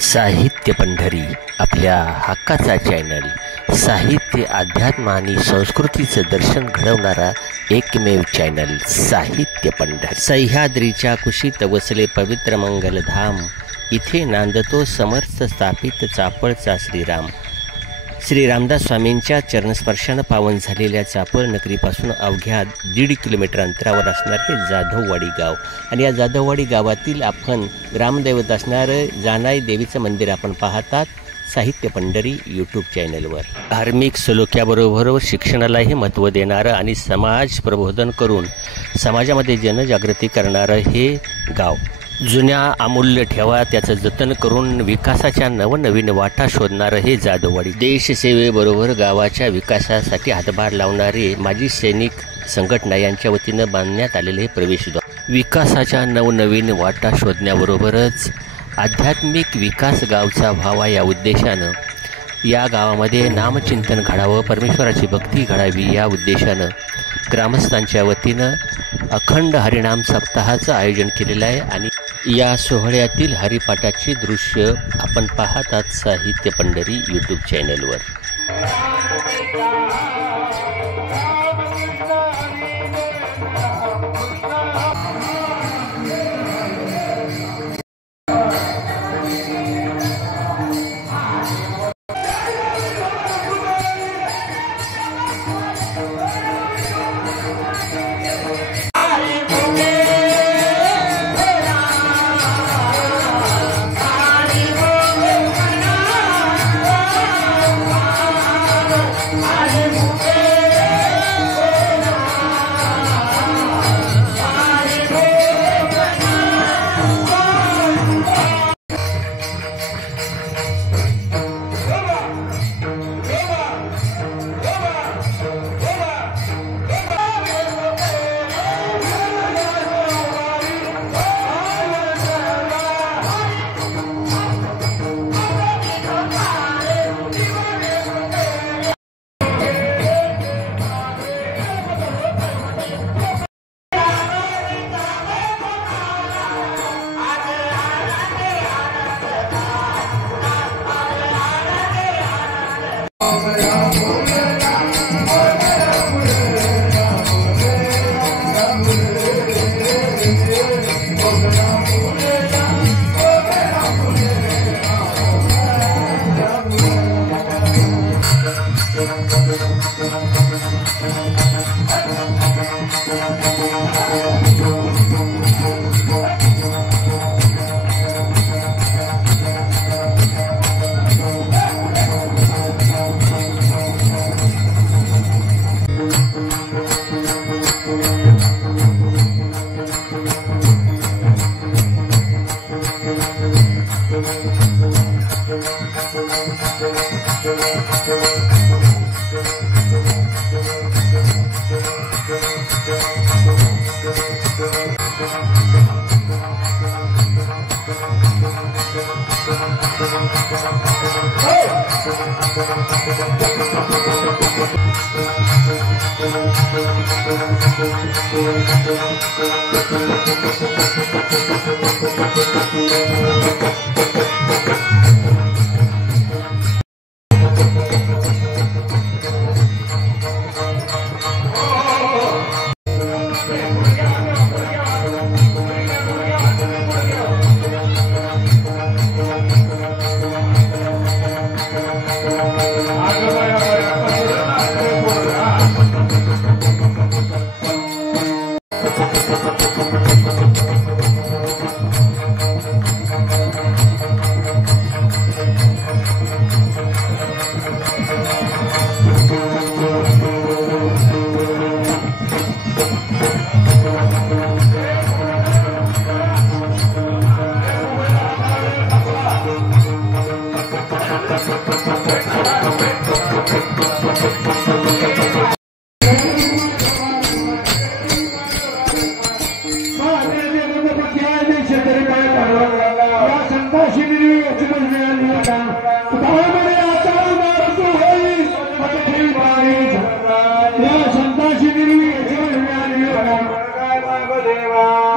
साहित्य पंढरी आपल्या हक्काचा चॅनल, साहित्य, अध्यात्म आणि संस्कृतीचं दर्शन घडवणारा एकमेव चॅनल साहित्य पंढरी. सह्याद्रीच्या कुशीत वसले पवित्र मंगलधाम, इथे नांदतो समर्थ स्थापित चापळचा श्रीराम. श्री रामदास स्वामींच्या चरणस्पर्शानं पावन झालेल्या चापळ नगरीपासून अवघ्या 1.5 किलोमीटर अंतरावर असणार हे जाधववाडी गाव. आणि या जाधववाडी गावातील आपण ग्रामदैवत असणारं जानाई देवीचं मंदिर आपण पाहतात साहित्य पंढरी यूट्यूब चॅनलवर. धार्मिक सलोख्याबरोबर शिक्षणालाही महत्त्व देणारं आणि समाज प्रबोधन करून समाजामध्ये जनजागृती करणारं हे गाव. जुन्या अमूल्य ठेवा त्याचं जतन करून विकासाच्या नवनवीन वाटा शोधणारं हे जाधववाडी. देशसेवेबरोबर गावाच्या विकासासाठी हातभार लावणारे माजी सैनिक संघटना यांच्या वतीनं बांधण्यात आलेले हे प्रवेशद्वार. विकासाच्या नवनवीन वाटा शोधण्याबरोबरच आध्यात्मिक विकास गावचा व्हावा या उद्देशानं या गावामध्ये नामचिंतन घडावं, परमेश्वराची भक्ती घडावी या उद्देशानं ग्रामस्थांच्या वतीनं अखंड हरिनाम सप्ताहाचं आयोजन केलेलं आहे. आणि या सोहळ्यातील हरिपाठाचे दृश्य आपण पाहतात साहित्य पंढरी यूट्यूब चॅनलवर. देवा